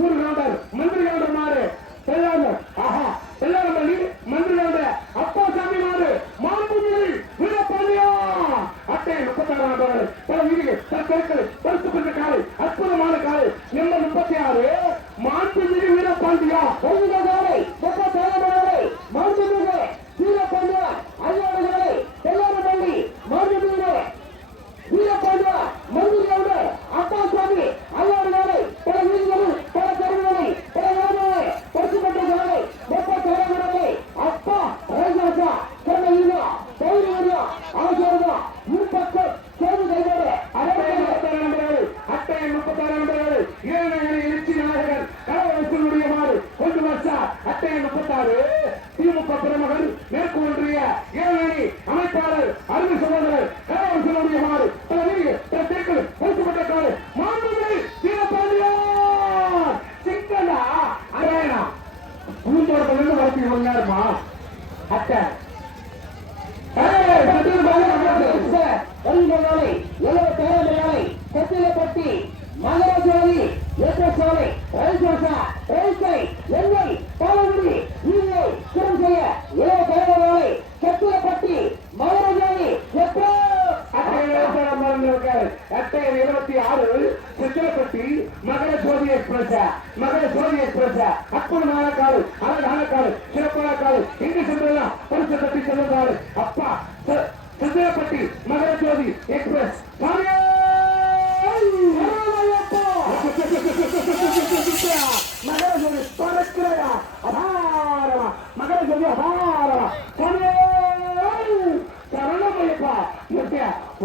ஊர் கவுண்டர் மந்திரி கவுண்டர் மாறு செல்லாம ஆஹா செல்லாமல்லி மந்திரி கவுண்டர் அப்பா சாமி மாறு மாண்புமிகு வீரபாண்டியா அட்டை 36 பல வீடுகள் பல பொருட்கள் பரிசு பெற்ற காலை அற்புதமான காலை எண்பது 36 மாண்புமிகு வீரபாண்டியா காலை 36 மாண்புமிகு வீரபாண்டியா ஐயாறு செல்லாமல்லி மாண்புமிகு வீரபாண்டியா மந்திரி கவுண்டர் அப்பா சாமி ஐயாறு பல வீடுகளில் பல கருவிகளை பல வேலைகளை பரிசு பெற்ற காலை 36 அப்பா ராஜா சென்னையா தைரியா ஆகியோரா முன்பக்கம் சேது கைதோடு அட்டை 36 ஏழை எழுச்சி நாயகர் கலவரத்தினுடைய மாறு கொண்டு வச்சார் அட்டை 36 திமுக பிரமுகர் மேற்கு ஒன்றிய ஏழை அமைப்பாளர் அருமை சகோதரர் கலவரத்தினுடைய மாறு பல வீடு பல தேக்கள் பரிசு பெற்ற காலை மாண்புமிகு வீரபாண்டியா சிக்கலா அரையணா பூந்தோட்டத்திலிருந்து வளர்த்தி கொண்டாருமா அட்டை பட்டி மகராஜாலி ஏற்றசாலை ரயில்சா ரயில்கை எண்ணெய் பாலகுடி நீரை சுரம் செய்ய இளைய தலைவர்களை சத்திரப்பட்டி மகராஜாலி அட்டை 26 சித்திரப்பட்டி மகர ஜோதி எக்ஸ்பிரஸ் அற்புதமான காலை அழகான காலை சிறப்பான காலை இங்கு சென்றெல்லாம் பரிசு கட்டி செல்லுங்கள் அப்பா சித்திரப்பட்டி மகர ஜோதி எக்ஸ்பிரஸ் மகர ஜோதி பறக்கிறதா அபாரமா மகர ஜோதி அபாரமா சரணமையப்பா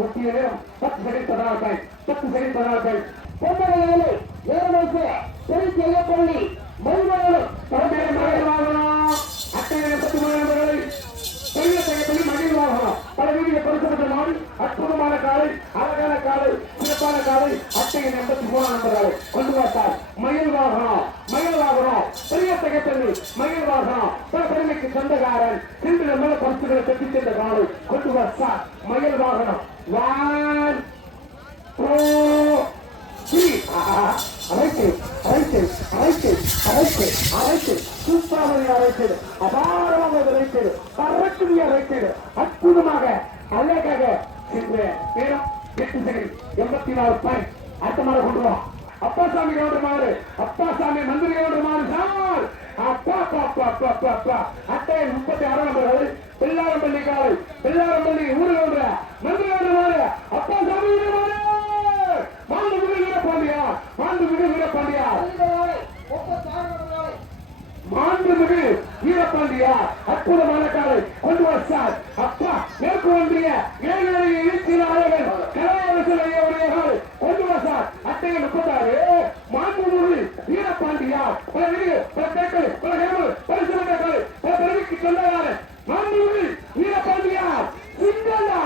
ஒட்டிய நேரம் 10 செகண்ட் 16 பொன்னலை ஏழு பெரிய செய்யப்பள்ளி மயிலாளம் அட்டை 33 பெரிய செய்யப்பள்ளி மகிழ் வாகனம் பல வீதியை பரிசு நாள் அற்புதமான காலை அழகான காலை சிறப்பான காலை அட்டையின் 83 நம்பர்களை கொண்டு வந்தார் மயில் வாகனம் பெரிய செய்யப்பள்ளி மயில் வாகனம் பல பெருமைக்கு சொந்தக்காரன் சிந்து நல்ல பரிசுகளை பெற்று சென்ற காலை கொண்டு வந்தார் மயில் வாகனம் 1 அற்புதமாக அழகாக நேரம் 8 செகண்ட் 84 பாயிண்ட் அடுத்த மாதிரி கொண்டு வா அப்பாசாமி கவுண்டர் மாறு அப்பாசாமி மந்திரி கவுண்டர் மாறு சார் அப்பா அட்டை 36 நம்பர்கள் பிள்ளாரம்பள்ளி காலை பிள்ளாரம்பள்ளி ஊரு கவுண்டர் மந்திரி கவுண்டர் மாறு அப்பாசாமி மாண்புமிகு வீரபாண்டியா அற்புதமான காலை கொண்டு வச்சார் அப்பா மேற்கு ஒன்றிய ஏழை எழுச்சி நாயகன் கலாவரசையுடைய கொண்டு வச்சார் அட்டை 36 மாண்புமிகு வீரபாண்டியா பல வீடு பல தேக்கள் பல நேரம் பரிசுகளை பல பெருமைக்கு சொந்தக்கார மாண்புமிகு வீரபாண்டியா சிங்கலா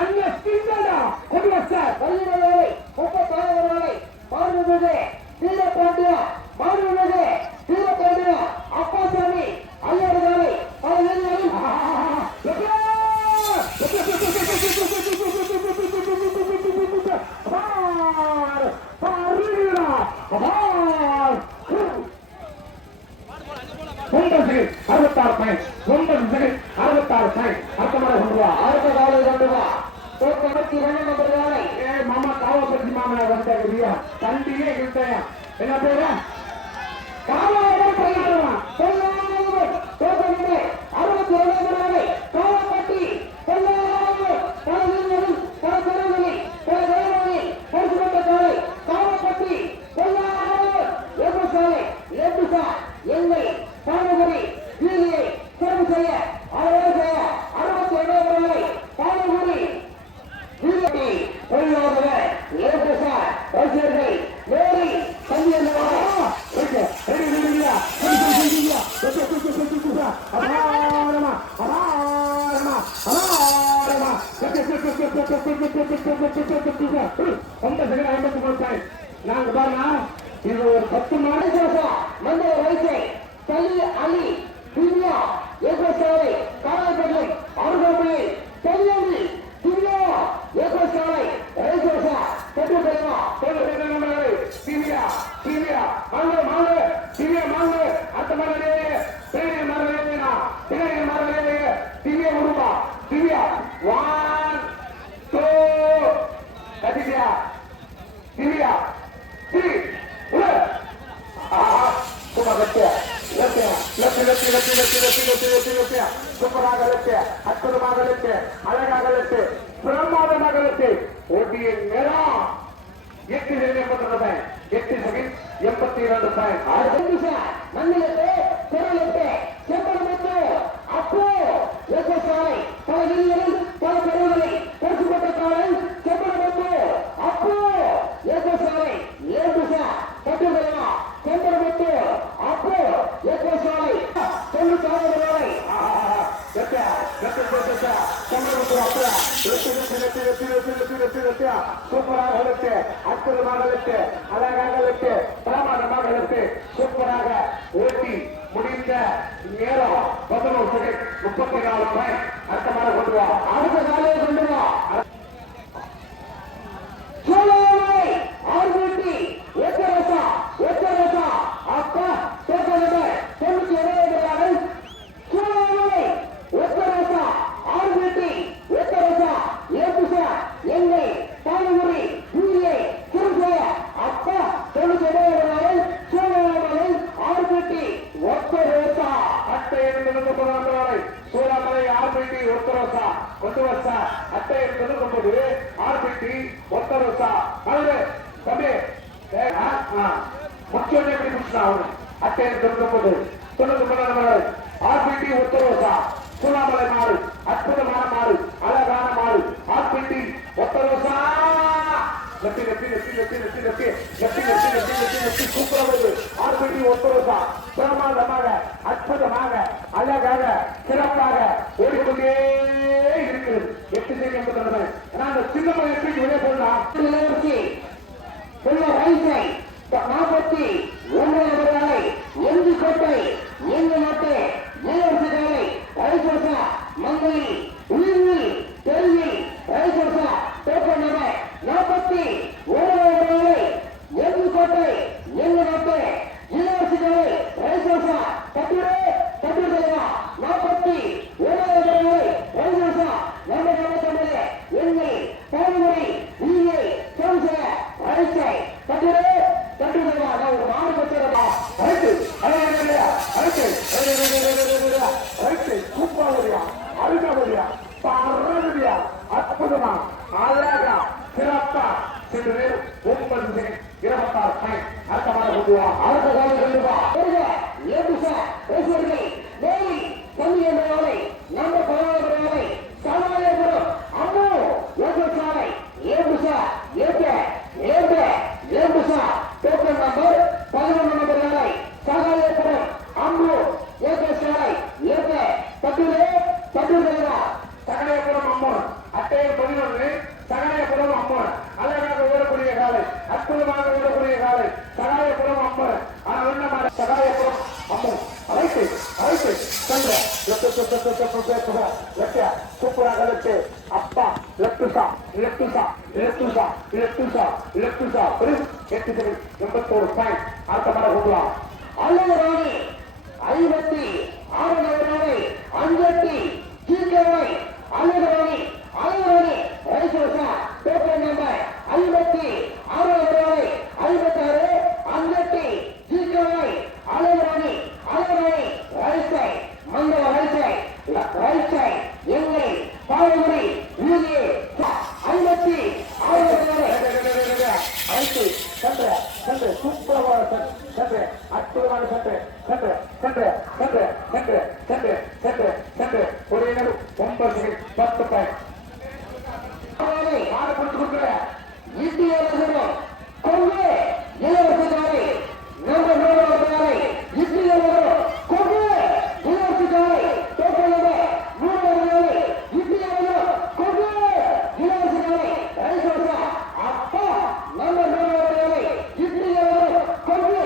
அண்ண சிங்கலா கொண்டு வச்சார் 36 மாண்புமிகு வீரபாண்டியா அப்பாசாமி ஐயாறு மாமா காவப்பட்டி மாமனா வந்தாங்க தண்டியே கிட்டயா என்ன பேரு நாங்க பாருங்க இது ஒரு 10 மந்திர வயசை தலி அலி திவ்யா ஏகோசாலை காலாப்பள்ளி அருகாமலை தலியலி திவ்யா ஏகோசாலை ரைசோசா பெற்று திவ்யா திவ்யா அங்க திவ்யா திரி உள்ள சும்மா கட்டு சூப்பராக லெப்ட் அற்புதமாக லெப்ட் அழகாக லெப்ட் பிரமாதமாக லெப்ட் ஓட்டிய நேரம் 8 செகண்ட் 82 பாயிண்ட் மண்ணிலட்டு குரலட்டு செம்பரமத்து அப்போ சாலை பல விதிகளில் பல பெருவுகளை பரிசுப்பட்ட காலம் செம்பரமத்து அப்போ சாலை ஏகுசா கட்டுதலா செம்பரமத்து அப்போ சாலை சொல்லு சாலை சூப்பராக லெப்ட் அற்புதமாக லெப்ட் அழகாக லெப்ட் பிரமாதமாக லெப்ட் சூப்பராக ஓட்டி முடிந்த நேரம் 11 செகண்ட் 34 பாயிண்ட் அர்த்தமாக கொண்டு வா அடுத்த காலையை கொண்டு வா அப்பா சூழமலை ஆர்பிடி ஒத்தரோசா கொண்டு வச்சா அட்டை என்பது 9 ஆர்பிடி ஒத்தரோசா மதுரை தம்பி முக்கியம் எப்படி முடிச்சுனா அவனு அட்டை 99 ஆர்பிடி ஒத்தரோசா சூழமலை மாறு அற்புதமான மாறு அழகான மாறு ஆர்பிடி ஒத்தரோசா ஆர்பிடி ஒத்தரோசா பிரமாதமாக அற்புதமாக அழகாக சிறப்பாக ஓடிக்கொண்டே இருக்கிறது 8 செகண்ட் 89 அந்த சின்னமா எப்படி வெளியே போடலாம் 41 எங்கு கோட்டை எங்கு நாட்டு இளவரசர்களை ரைசோசா மங்கை உயிரில் தெருவில் ரைசோசா டோக்கன் நம்பர் 41 எங்கு கோட்டை எங்கு நாட்டு இளவரசர்களை ரைசோசா கட்டுரை கட்டுரையா 41 ரைசோசா நம்ம நமக்கு எண்ணெய் தலைமுறை நீரை சம்ச ரைசை கட்டுரை கட்டுரையா ஒரு மாடு பச்சரமா ரைட்டு ரைட்டு ரைட்டு சூப்பராக அழுகாவதியா பாரதியா அற்புதமா அழகா சிறப்பா சென்று 9 செகண்ட் 26 பாயிண்ட் அர்த்தமாக கொண்டு வா அடுத்த காலம் கொண்டு வா ஏபிசா பேசுவர்கள் மேலி தம்பி என்பவரை நம்ம பரவாயில்லை சமாளியபுரம் அம்மோ ஏபிசாலை ஏபிசா ஏபிசா டோக்கன் நம்பர் 11 நம்பர்களை சகாயபுரம் அம்மோ ஏபிசாலை கட்டுரையா சகாயபுரம் அம்மன் அட்டை 11 சகாயபுரம் அம்மன் அழகாக ஓடக்கூடிய காலை அற்புதமாக ஓடக்கூடிய காலை சகாயபுரம் அம்மன் சகாயபுரம் அம்மன் அழைத்து சூப்பராக லெப்ட் அப்பா லெப்டுசா 8 செகண்ட் 81 பாயிண்ட் அர்த்தமாக கொள்ளலாம் அல்லது ராணி 56 நகராணி அஞ்சட்டி ஜிகேவை அல்லது ராணி ரைசோசா டோக்கன் நம்பர் 56 நகராணி 56 அஞ்சட்டி ஜிகேவை அல்லது ராணி ரைசை மங்கள ரைசை எண்ணெய் பாலமுறை வீதியே 56 சற்று சூப்பராக சற்று அற்புதமான சற்று ஒரு 9 செகண்ட் 10 பாயிண்ட் ஆடு கொடுத்து கொடுக்குற இந்திய கொங்கு இளவரசரை நம்ம இந்திய கொங்கு இளவரசரை டோக்கன் நம்பர் 3 இந்திய கொங்கு இளவரசரை ரைசோசா அப்பா நம்ம இந்திய கொங்கு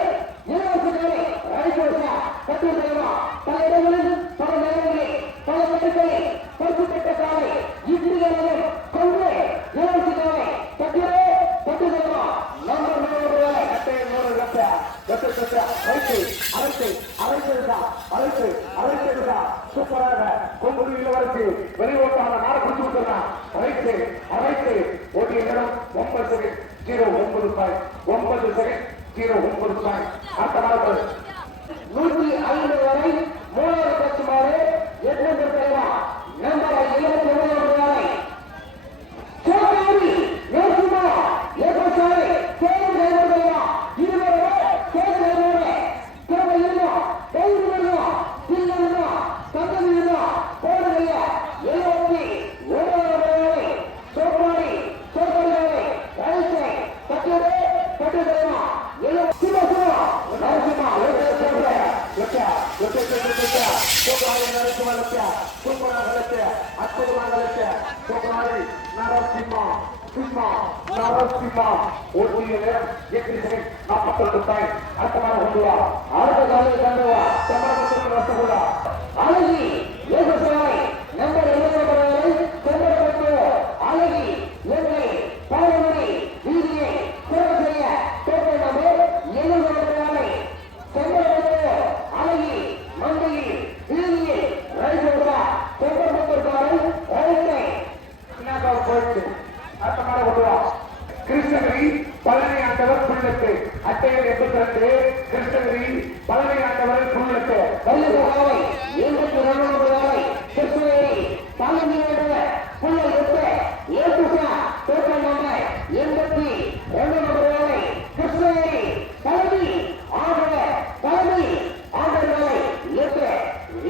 இளவரசரை ரைசோசா கட்டுரையா பல இடங்களில் பல நேரங்களில் பல மெடுக்களில் பரிசுப்பட்ட காலை இந்திய கொங்கு இளவரசரை கட்டுரையா நம்ம சூப்பராக கொங்கு இளவரசி வெளியோட்டான நாடு கொடுத்து விட்டுறான் அழைத்து ஓட்டிய நேரம் 9 செகண்ட் 9 செகண்ட் 09 பாயிண்ட். அடுத்த நாள் 150 வரை 3 பத்து மாறு 800 ரூபாய். நம்பர் 79 ரூபாய். சோகாரி யோசிமா ஏகசாரி சேலம் ரூபாய். 20 ரூபாய் சேலம் ரூபாய். திரும்ப இல்ல டைம் இல்ல இல்ல தந்தது இல்ல போடுங்க 71 ரூபாய். சோகாரி சோகாரி ரைசை பட்டது பட்டதுமா 70 நரசிம்மா சோகாரி நரசிம்மா சூப்பராக அற்புதமாக சோகாரி நரசிம்மா நரசிம்மா ஒரு நேரம் 8 செகண்ட் 42 பாயிண்ட். அடுத்தமாக கொண்டுவா அடுத்த காலையில் கண்டுவா செம்மரப்பட்டு ரசகுல்லா அழகி ஏகசாய் நம்பர் 70 செம்மரப்பட்டு அழகி எண்ணெய் பாலமணி வீதியை சிறப்பு செய்ய டோக்கன் நம்பர் 70 செம்மரப்பட்டு அழகி மண்டையில் வீதியை ரைசோடா செம்மரப்பட்டு ரைசை போயிட்டு அடுத்தமாக கொண்டுவா கிருஷ்ணகிரி பழனி ஆண்டவர் புள்ளத்து அட்டையில் 82 கிருஷ்ணகிரி பழனி ஆண்டவர் புள்ளத்து வல்லகாவை 72 ரூபாய். கிருஷ்ணகிரி பழனி ஆண்டவர் புள்ளத்து ஏசுசா டோக்கன் நம்பர் 82 ரூபாய். கிருஷ்ணகிரி பழனி ஆண்டவர்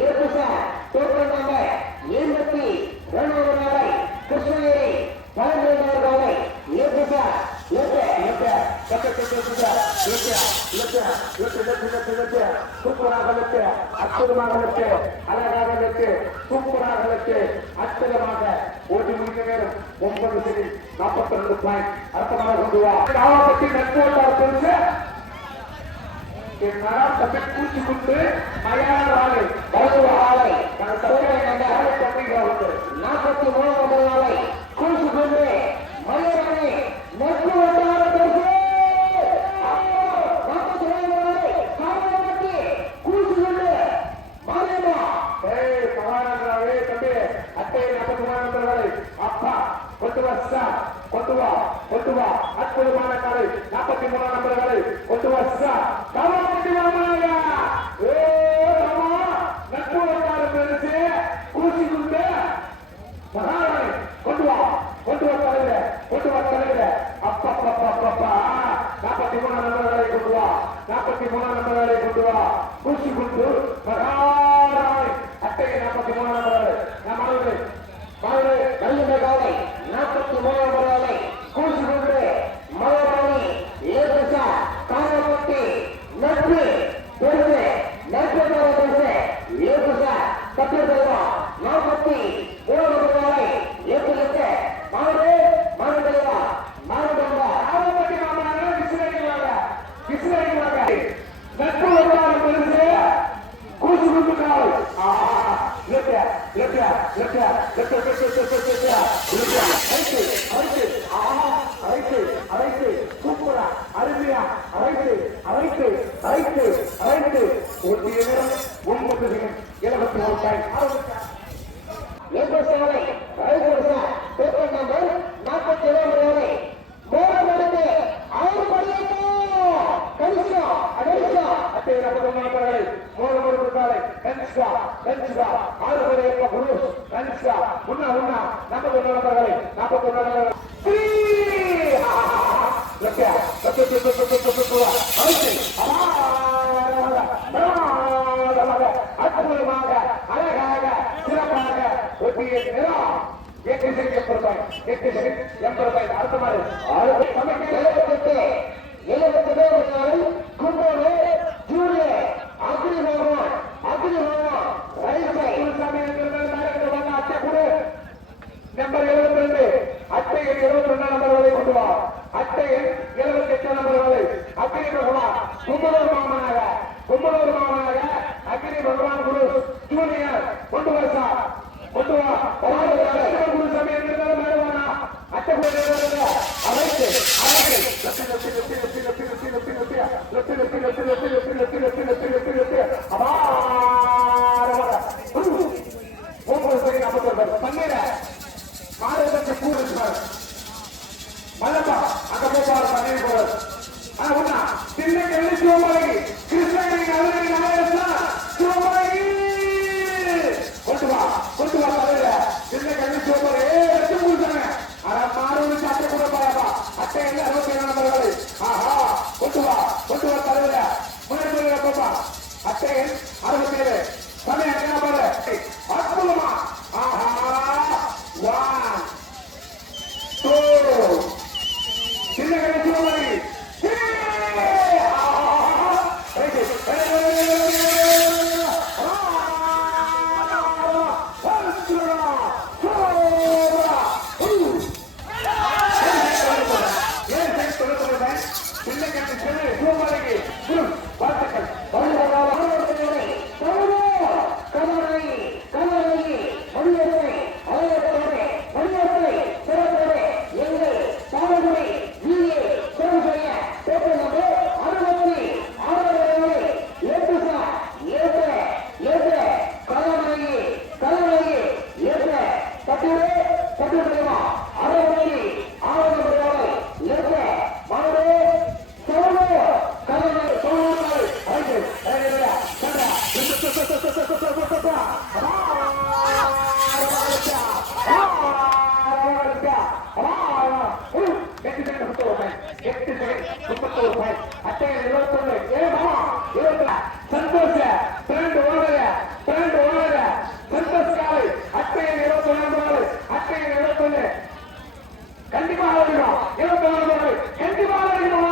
ஏசுசா டோக்கன் நம்பர் 82 ரூபாய். கிருஷ்ணகிரி பழனி ஆண்டவர் ஏசுசா சூப்பராக அற்புதமாக அழகாக சூப்பராக அற்புதமாக 1 மணி நேரம் 9 செகண்ட் 42 பாயிண்ட். அடுத்தமாக கொண்டுவா நாவப்பட்டி நட்போட்டார் பெருசு பூச்சி கொண்டு மயான ஆலை பருவ ஆலை 43 ஆலை கூச்சு கொண்டு மலையாளி நட்பு வட்டார பெருசு அற்புதமான காலை 43 நம்பர்களை கொண்டு வச்சா நட்பு வட்டார பெருசு கூசி கொண்டு மகாராணி கொண்டு வா தலைவர அப்பா 43 நம்பர்களை கொண்டு வா 43 நம்பர்களை கொண்டு வா கூசி கொண்டு மகாராணி அட்டையை 43 நம்பர்கள் நான் மாணவர்கள் கல்லுமை காலை 43 நம்பர்களை கூசி கொண்டு மகாராணி ஏகசா காரப்பட்டி நட்பு பெருசு ஏகசா கட்டு தலைவா 43 நம்பர்களை ஏற்று மாறு தலைவா ஆரம்பட்டி மாமனாக விசிலடிவாங்க நட்பு வட்டார பெருசு கூசி கொண்டு காலை சூப்பரா அருமையா அரைத்து 1 நேரம் 9 செகண்ட் 71 பாயிண்ட். அற்புதமாக அழகாக சிறப்பாக ஒட்டிய நிறம் 8 செகண்ட் 80 பாயிண்ட். அடுத்த மாதிரி நம்பர் 72 அட்டையில் 22 நம்பர்களை கொண்டு வா. அட்டையில் 78 நம்பர்களை அக்னி பகவான் கும்பலூர் மாமனாக அக்னி பகவான் குரு ஜூனியர் கொண்டு வா சார் கொண்டு வா. குரு சமயம் இருந்தாலும் அட்டை அரைத்து 31 அட்டை 21 ஏமா 20 சந்தோஷ பிராண்ட் ஓனர சந்தோஷ் காலை அட்டை 21 அட்டை 21 கண்டிப்பா ஆகணும் 21 கண்டிப்பா ஆகணும்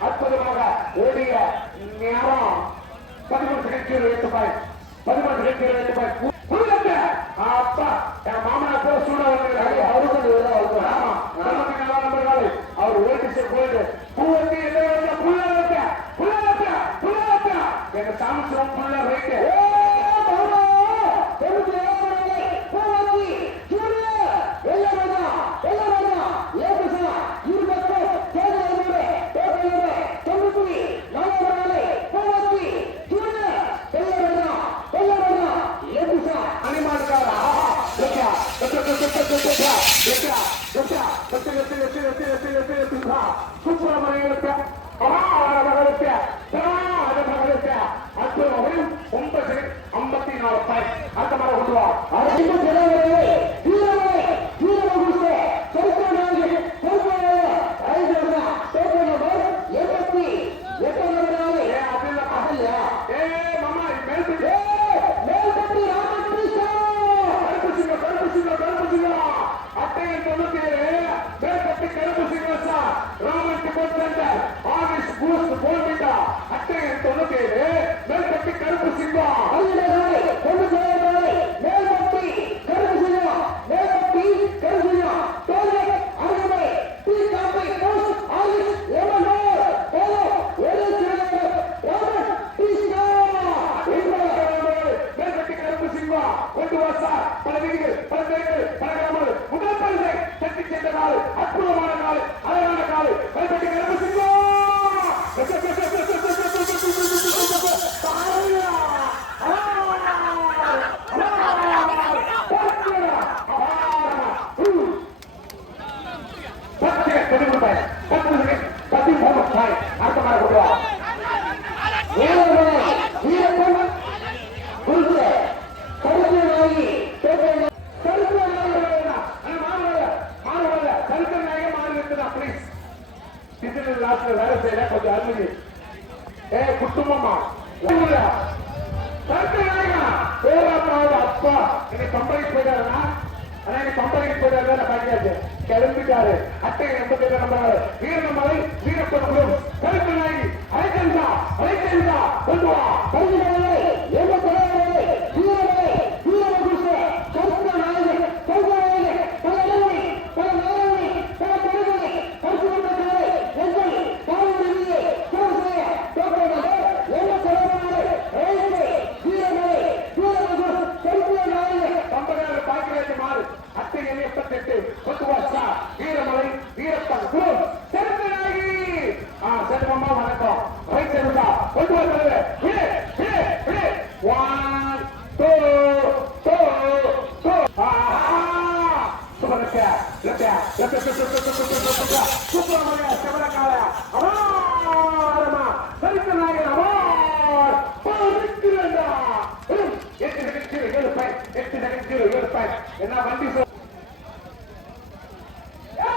அற்புதமாக ஓடிய நேரம் 13 அப்பா என் மாமனா கூட சூட அவர் ஓடிச்சு போயிட்டு பூவத்தி எங்க சாமிச்சம் புள்ள ரைட்டு குட்டுமம்மா அப்பா இன்னைக்கு கம்பெனிக்கு போயிட்டாருன்னா கம்பெனிக்கு போயிட்டாரு பாக்கியாச்சு கிளம்பிட்டாரு அட்டை 87 நம்பர் வீரமலை வீரப்பன் கருப்பு நாயகி அழைக்கா கொண்டு வா சுப்பிரமணிய சிவனக்கால அவாரமா சரித்த நாயகன் அவார் பறிக்கிறேன்டா 8 செகண்ட் 7 பாயிண்ட் 8 செகண்ட் 7 பாயிண்ட் என்ன வண்டி ஆ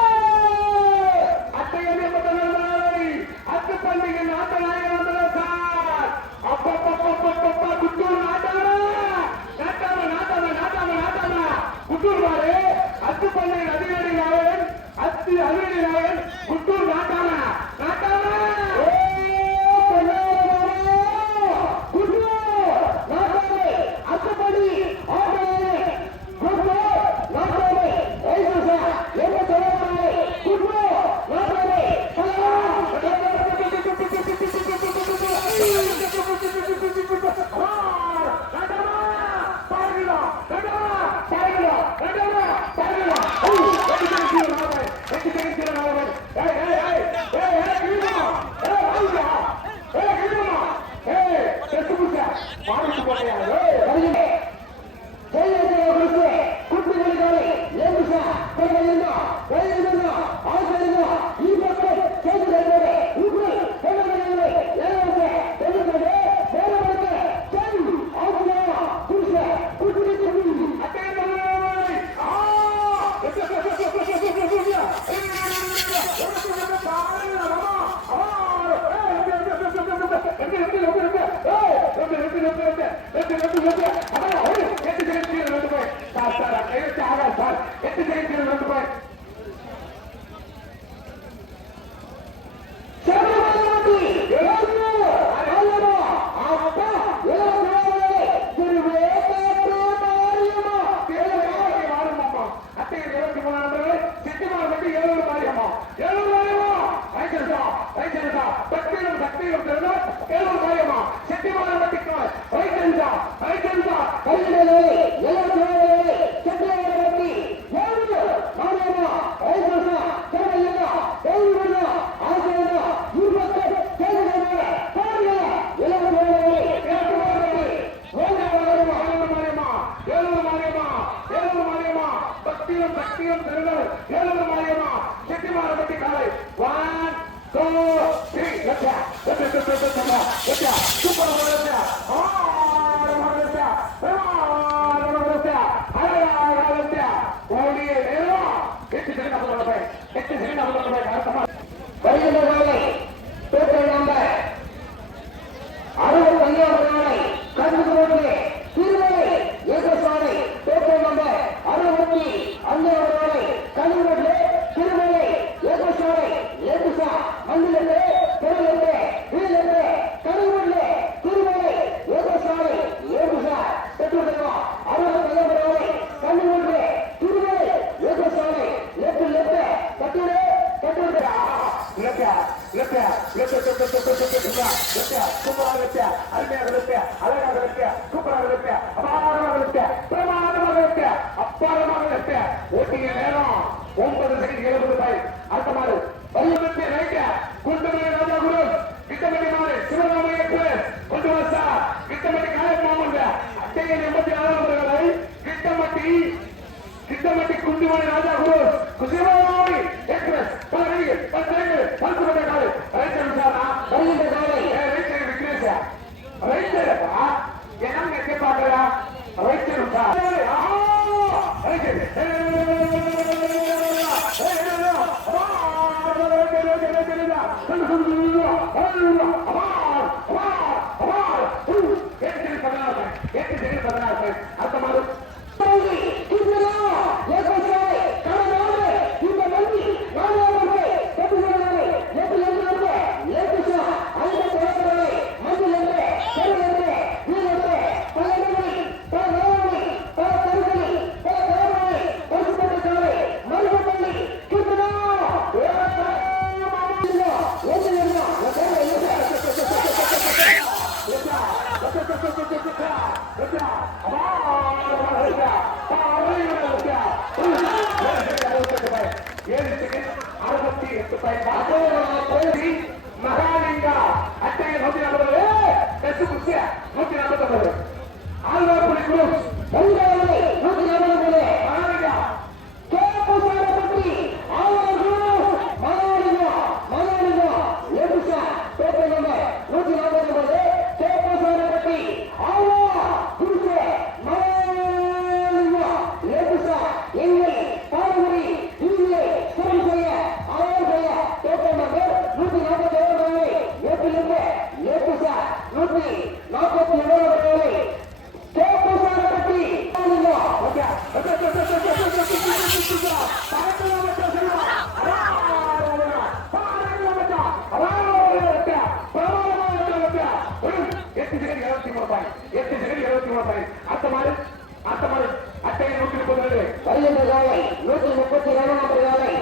பாயிண்ட் 8 செகண்ட் 23 பாயிண்ட் அடுத்த மாதிரி அட்டை 132 வருகின்ற காலை 132 நம்பர் காலை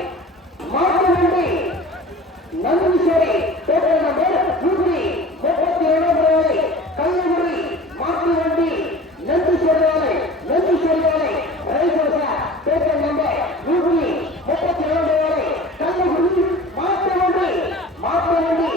மாட்டுவண்டி நந்தீஸ்வரி டோட்டல் நம்பர் 137 நம்பர் காலை கல்லூரி மாட்டுவண்டி நந்தீஸ்வரி காலை ரைசோசா டோட்டல் நம்பர் 137 நம்பர் காலை கல்லூரி மாட்டுவண்டி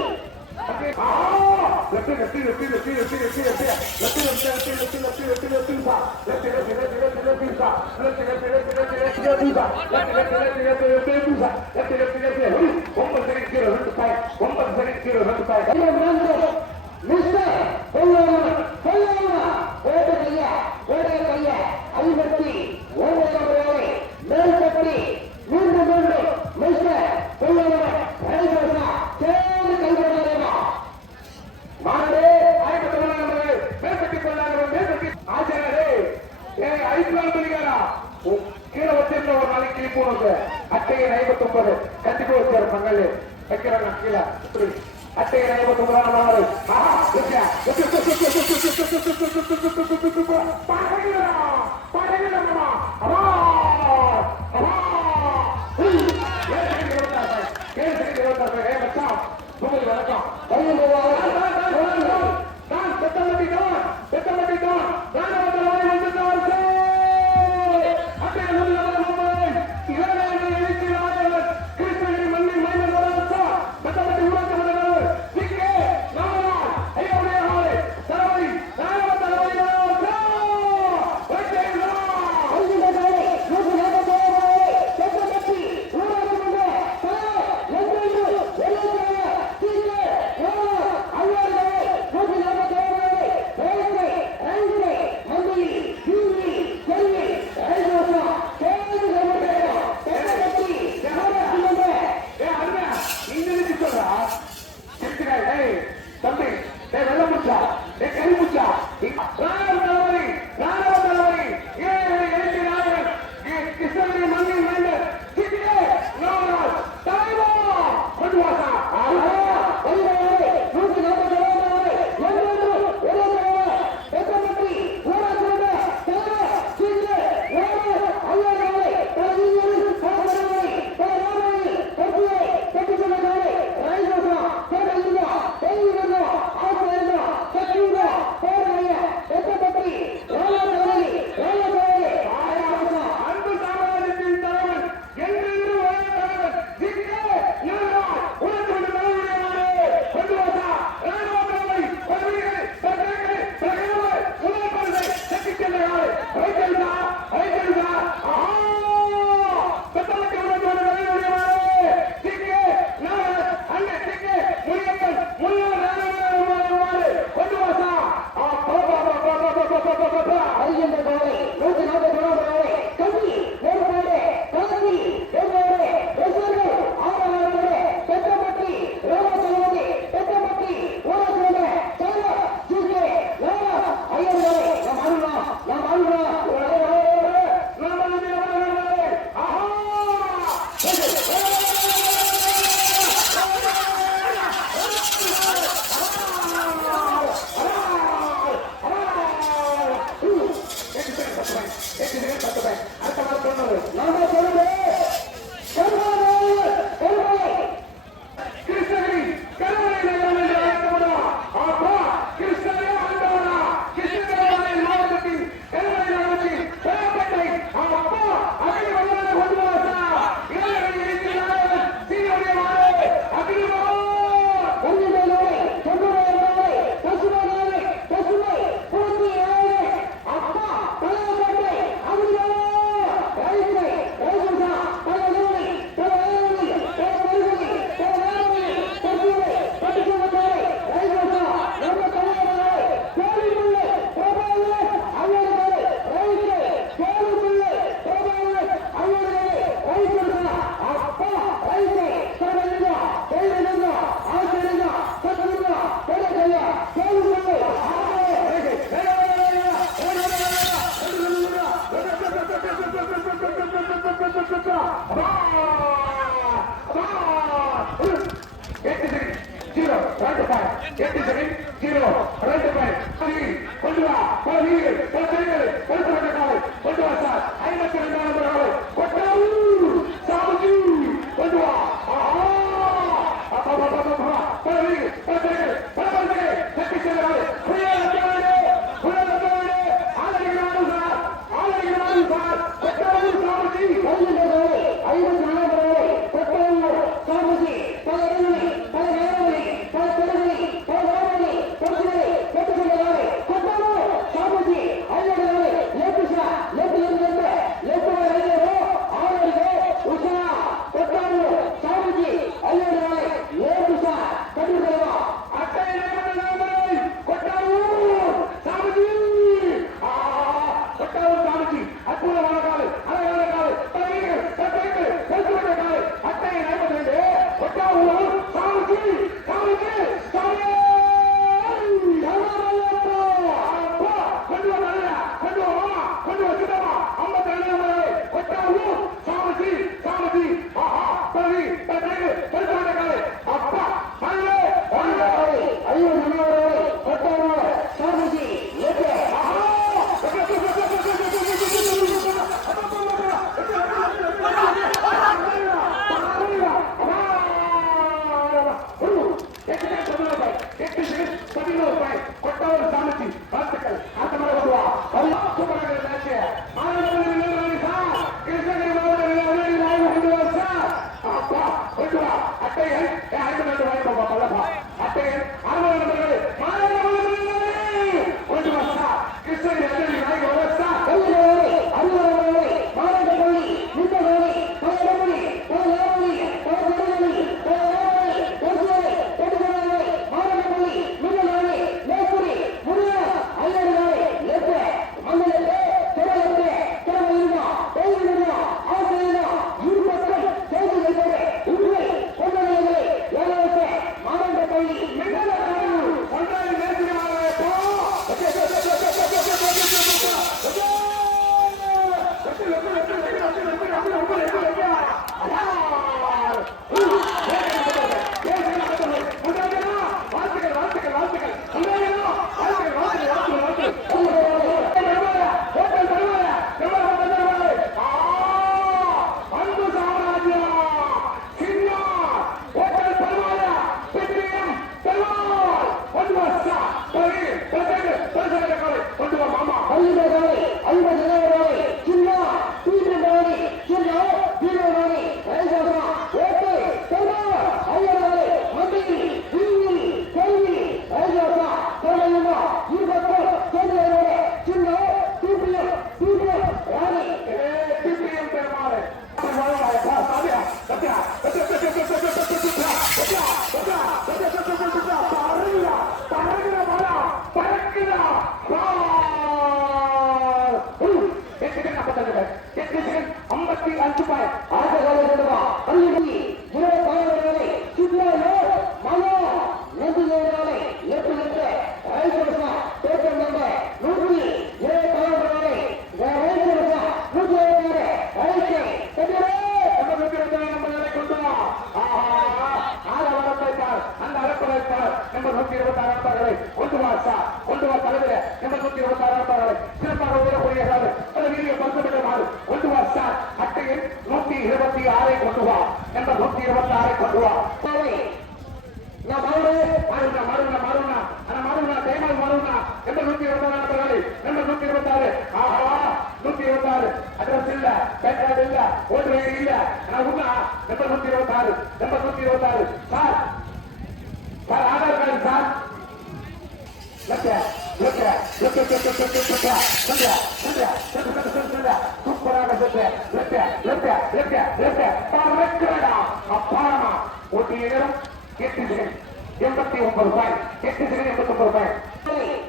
கீழே வச்சிருந்த ஒரு நாளைக்கு கிளி போனது அட்டையை 59 கண்டிப்பா வச்சாரு பங்கல் வைக்கிறாங்க கீழே அட்டையை 59 கொண்டு வா பல வீரர்கள் பல கைகளை கொடுக்கப்பட்ட காலை கொண்டு வா சார் 52 நம்பர் காலை கொட்டாவூர் சாமி கொண்டு வா பல வீரர்கள் பல கைகளை பல பரிசுகளை கட்டி செல்கிறார்கள்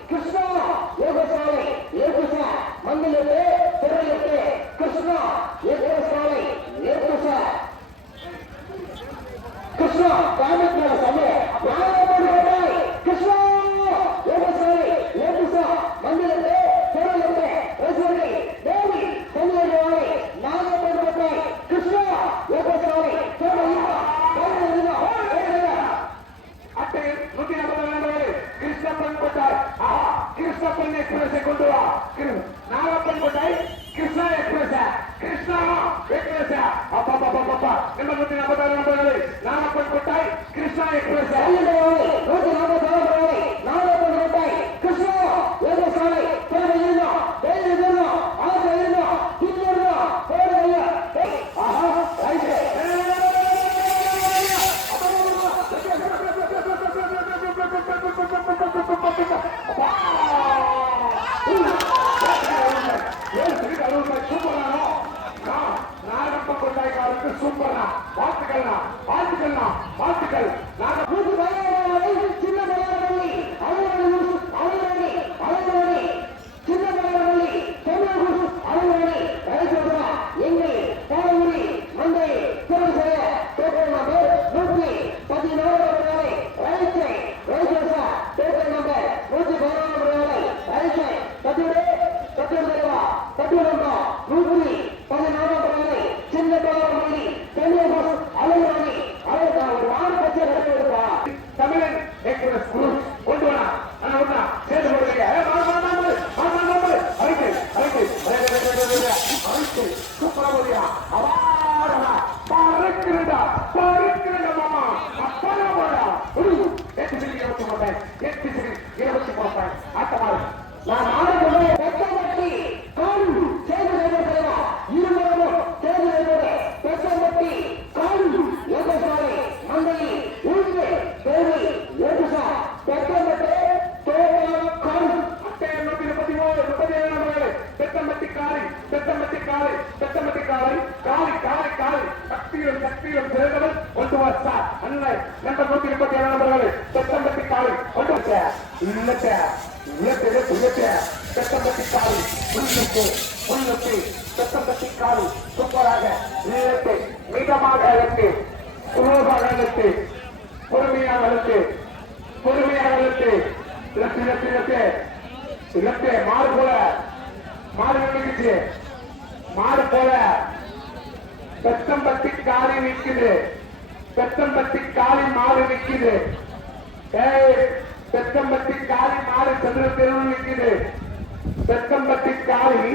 Krishna எக்ஸ்பிரஸ் கொண்டு வா. நாகப்பன் கோட்டை கிருஷ்ணா எக்ஸ்பிரஸ் கிருஷ்ணா எக்ஸ்பிரஸ் அப்பா நம்பர் 146 நம்பர்களே நாகப்பன் கோட்டை கிருஷ்ணா எக்ஸ்பிரஸ் நாகப்பன் கோட்டை கிருஷ்ணா ஏதோ சாலை பிறகு இருந்தோம் வேறு இருந்தோம் ஆசை இருந்தோம் இன்னொருந்தோம் போடு ஐயா ஆஹா ரைட் நாகப்பன் கொண்டாய்க்காரருக்கு சூப்பர்னா வாழ்த்துக்கள் வாழ்த்துக்கள் நாங்க சின்ன பையனி அவர்களி சின்ன பையனி அவர்களி ரைசோதா எங்கள் பாரம்பரி மந்தை திறன் செய்ய டோக்கன் நம்பர் 114 ரைசை ரைசோசா டோக்கன் நம்பர் 114 ரைசை கட்டுரை கட்டுரைவா கட்டுரம்பா 114 சின்ன பையனி தென்னியபஸ் அவர்களி அவர்கள் ஒரு வாரம் பச்சை நடந்துருக்கா தமிழன் எக்ஸ்பிரஸ் கொண்டு வா நான் ஒண்ணா சேர்ந்து போடுறீங்க சூப்பரா போறியா அவாடா பறக்குறடா மாமா அப்பா போடா 8 செகண்ட் 23 ஆட்டமா நான் ஆடுகிறேன் பெத்தமட்டி கால் சேது செய்வதா இருவரும் சேது செய்வதே பெத்தமட்டி கால் ஏகசாலை மந்தை ஊழ்ந்து தேவி ஏகசா பெத்தமட்டி தோவா கால் அட்டை 137 நம்பர்களே பெத்தமட்டி காலை சக்தியும் சிறந்தவன் கொண்டு வா அண்ணன் நம்பர் 137 நம்பர்களே பெத்தமட்டி காலை கொண்டு வா பெத்தம்பட்டி காலி பெத்தம்பட்டி காலி சூப்பராக மிதமாக அழைத்து குரோபாக அழைத்து பொறுமையாக அழைத்து இலக்கு மாடு போல பெத்தம்பட்டி காலி நிற்குது மாடு நிற்குது பெத்தம்பட்டி காலி மாடு சதுர தெருவு நிற்குது பெத்தம்பட்டி காலி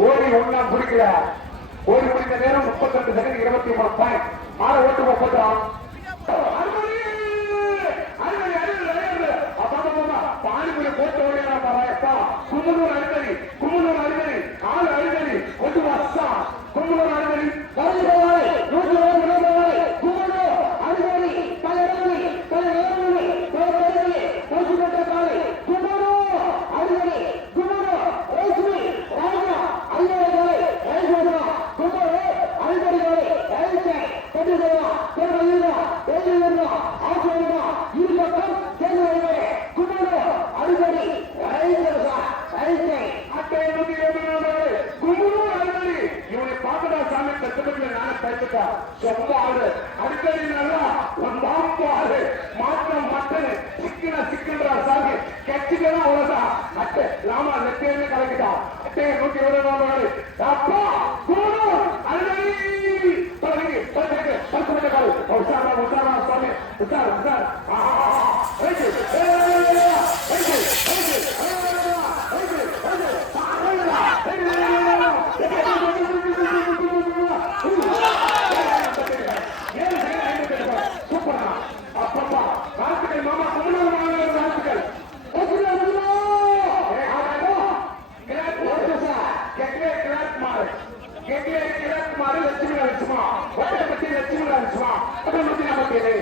ஓடி ஒண்ணா பிடிக்கல ஓடி முடிந்த நேரம் 32 செகண்ட் 23 பாயிண்ட் மாடு ஓட்டு போட்டோம் பானிபுரி போட்டு ஓடியா குமுதூர் அடிக்கடி ஆள் அடிக்கடி கொண்டு வா குமுதூர் அடிக்கடி அடிக்கடி மாற்றம் மட்டன் சிக்கன் சாமி கட்சிக்கலாம் அவ்வளவுதான் அட்டை ராமா நெட்டேன்னு கலக்கிட்டான் அட்டையை 120 அப்பா சாமி உசார் அப்பப்பா வாழ்த்துக்கள் மாமா குமுதூர் வாழ்த்துக்கள் மாறு லட்சுமி அடிச்சுமா ஒட்டப்பட்டி லட்சுமி அடிச்சுமா 147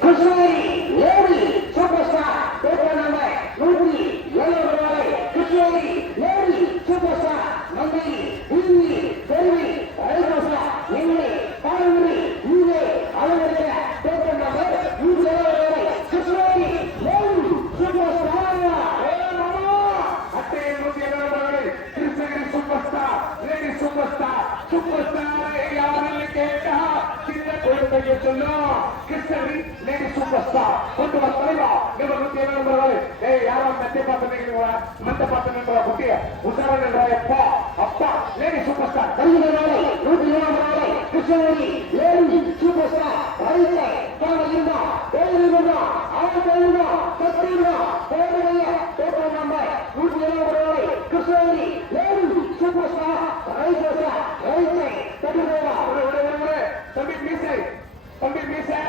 Krishnagiri lady super star paper number 107 ரூபாய். கிருஷ்ணகிரி லேடி சூப்பர் ஸ்டார் மந்திரி இந்தி பெருவி அழகோசா எங்களை பாரம்பரி இங்கே அழகிற பேப்பர் நம்பர் 107 ரூபாய். கிருஷ்ணகிரி லேடி சூப்பர் ஸ்டார் அட்டையை 107 Krishnagiri super star lady super star super star யாருன்னு கேட்டா சின்ன குழந்தைய சொல்லும் கிருஷ்ணகிரி லேடி சூப்பர் ஸ்டார் கொண்டு வர தலைவா இவர் 107 ரூபாய். யாரோ மெத்தை பார்த்து நிற்கிறீங்களா மந்த பார்த்து நிற்கிற குட்டிய உசாரன் அப்பா அப்பா லேடி சூப்பர் ஸ்டார் கல்வியாளை 107 ரூபாய். கிருஷ்ணகிரி லேடி சூப்பர் ஸ்டார் பரிசை காலையிலா பேருந்தா ஆளுநா சத்தியமா பேருடைய பேப்பர் நம்பர் 107 ரூபாய். கிருஷ்ணகிரி லேடி சூப்பர் ஸ்டார் பரிசை பெற்றுள்ளா. தம்பி மீசை தம்பி மீசை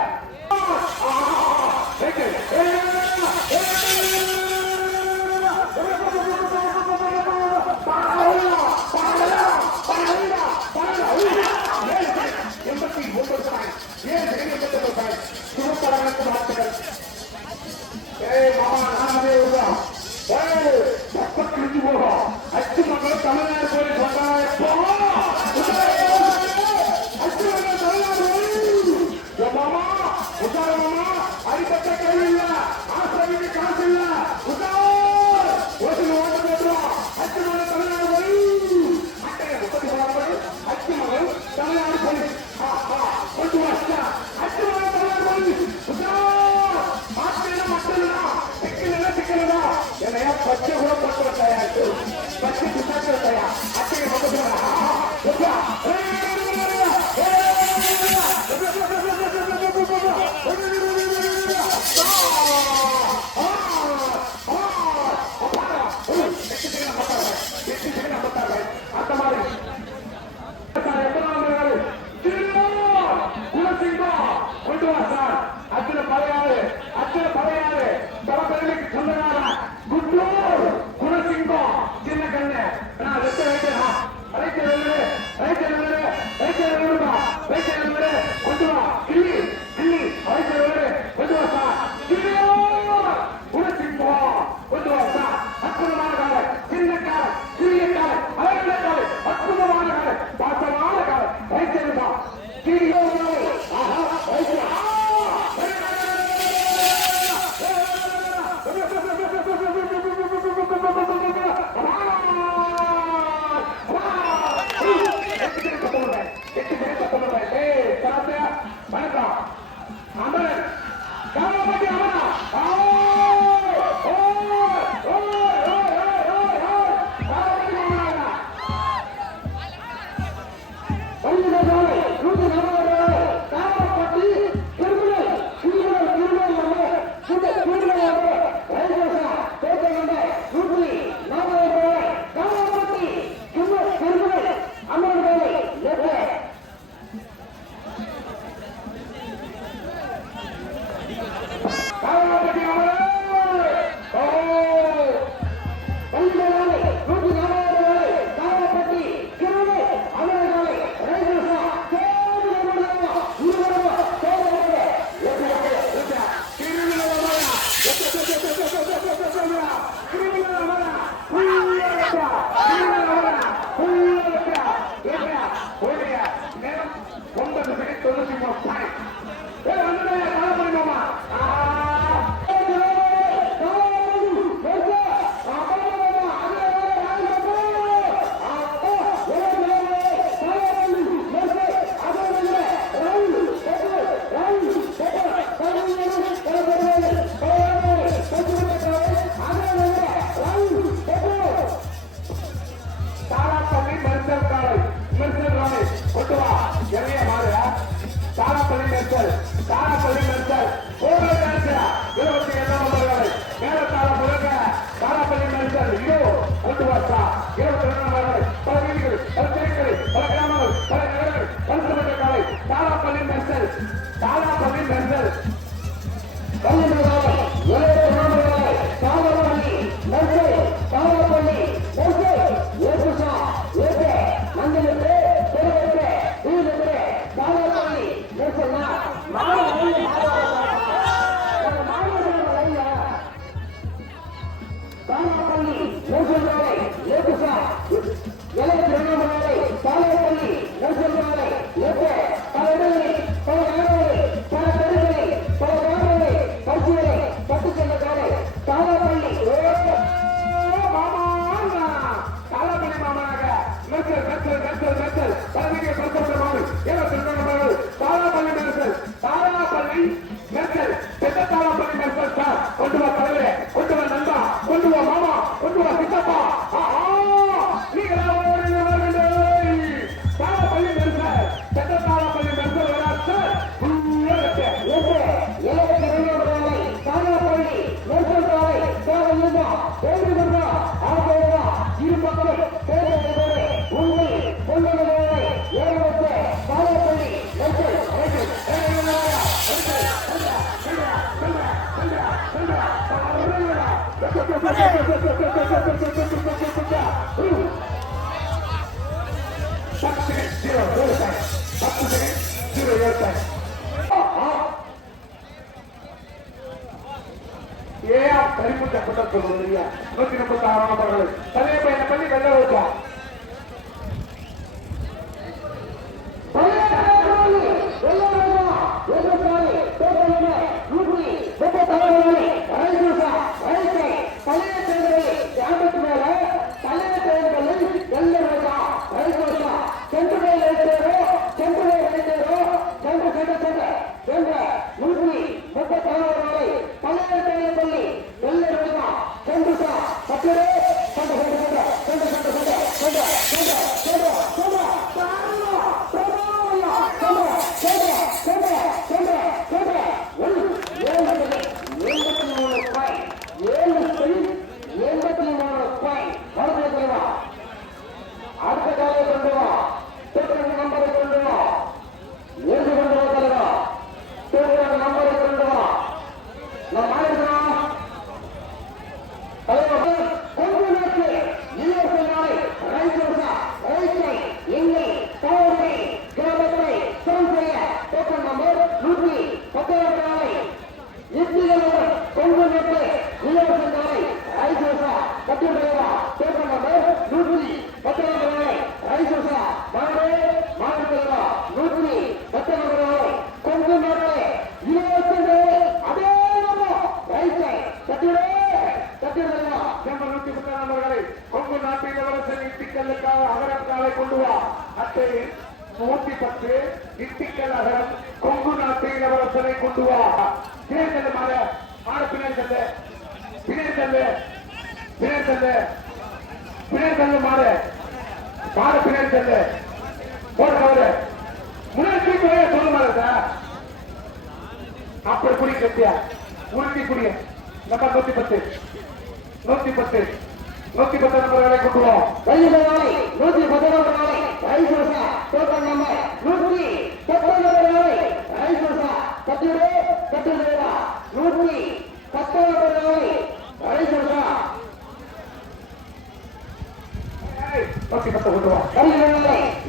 பச்சை கூட பட்டு தயாரித்து பச்சை குட்டாக்கள் தயார் அச்சை அந்த மாதிரி கொண்டு வா சார் அத்தனை பழையாறு தலைமைக்கு சொந்தக்கார குண்டூர் குணசிங்கம் சின்ன கண்ணு நான் வெட்ட வைக்கிறேன் கொண்டு வா கிள்ளி கொண்டு வா சார் குணசிங்கம் கொண்டு வா சார் அற்புதமான காலை சின்ன காலை சிறிய காலை அழகான காலை அற்புதமான காலை பாசமான காலை வைத்திருந்தா கிளியோ வணக்கம் அமரன் காலப்பட்டி அமரா கரிமுச்சப்பட்ட சொல்லுங்க 136 நம்பர்கள் தலைய பையனை பண்ணி வெள்ள வச்சா கொங்கு நாட்டில் இளவரசன் இட்டிக்கல்லுக்காக அகரக்காலை கொண்டு வா அட்டை 110 இட்டிக்கல் அகரம் கொங்கு நாட்டு இளவரசனை கொண்டு வா பிணைத்தல் மாற மாற பிணைத்தல் மாற மாற பிணைத்தல் போடுறவரு முன்னாடி சொல்ல மாட்டா அப்படி குடி கட்டியா உருட்டி குடிய நம்பர் 110 நம்பர்களை கொண்டு வா 110 நம்பர்களை ஐசோசா டோக்கன் நம்பர் 110 நம்பர்களை ஐசோசா கட்டுடே 110 நம்பர்களை ஐசோசா 110 கொண்டு வா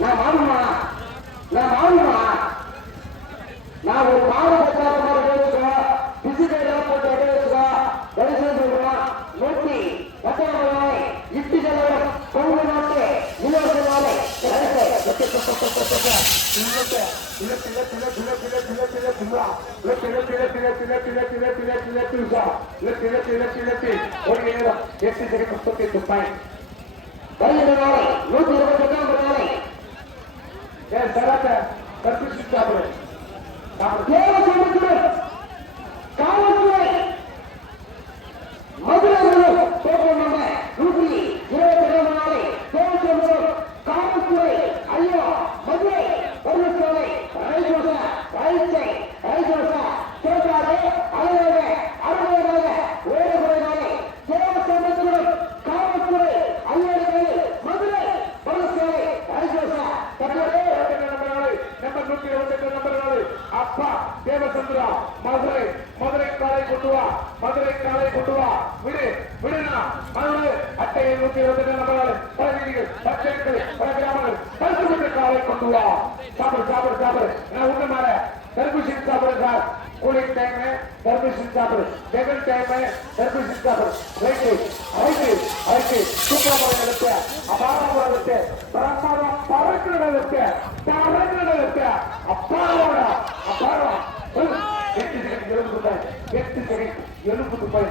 நான் ஆடுமா நான் ஒரு மாவட்ட பிசிக்கல் போட்டு வச்சுக்கோ தரிசனம் சொல்றோம் 110 இட்டிகள் கொங்கு நாட்டு இலவசமாலை காவல்துறை மதுரை காவல்துறை ஐயோ மதுரை பருவசோலை கேட்டாரே அழகாக அருமையாக ஓடுகிறாரே தேவசோமத்துடன் காவல்துறை ஐயோ மதுரை பருவசோலை அப்பா தேவசந்திரா மதுரை காலை கொண்டு வா விடுனா மதுரை அட்டை 122 நம்பர்கள் பல வீதிகள் பச்சைகள் பல கிராமங்கள் பரிசு காலை கொண்டு வா சாப்பிடு நான் உள்ள மாற தர்பூசணி சாப்பிடு சார் கூலிங் டைம் தர்பூசணி சாப்பிடு ஜெகன் டைம் தர்பூசணி சாப்பிடு ரைட்டு சூப்பர் எடுத்து அபாரம் எடுத்து பிரமாதம் பறக்கிற எடுத்து அப்பாவோட 8 செகண்ட் 70 ரூபாய் 8 செகண்ட் 70 ரூபாய்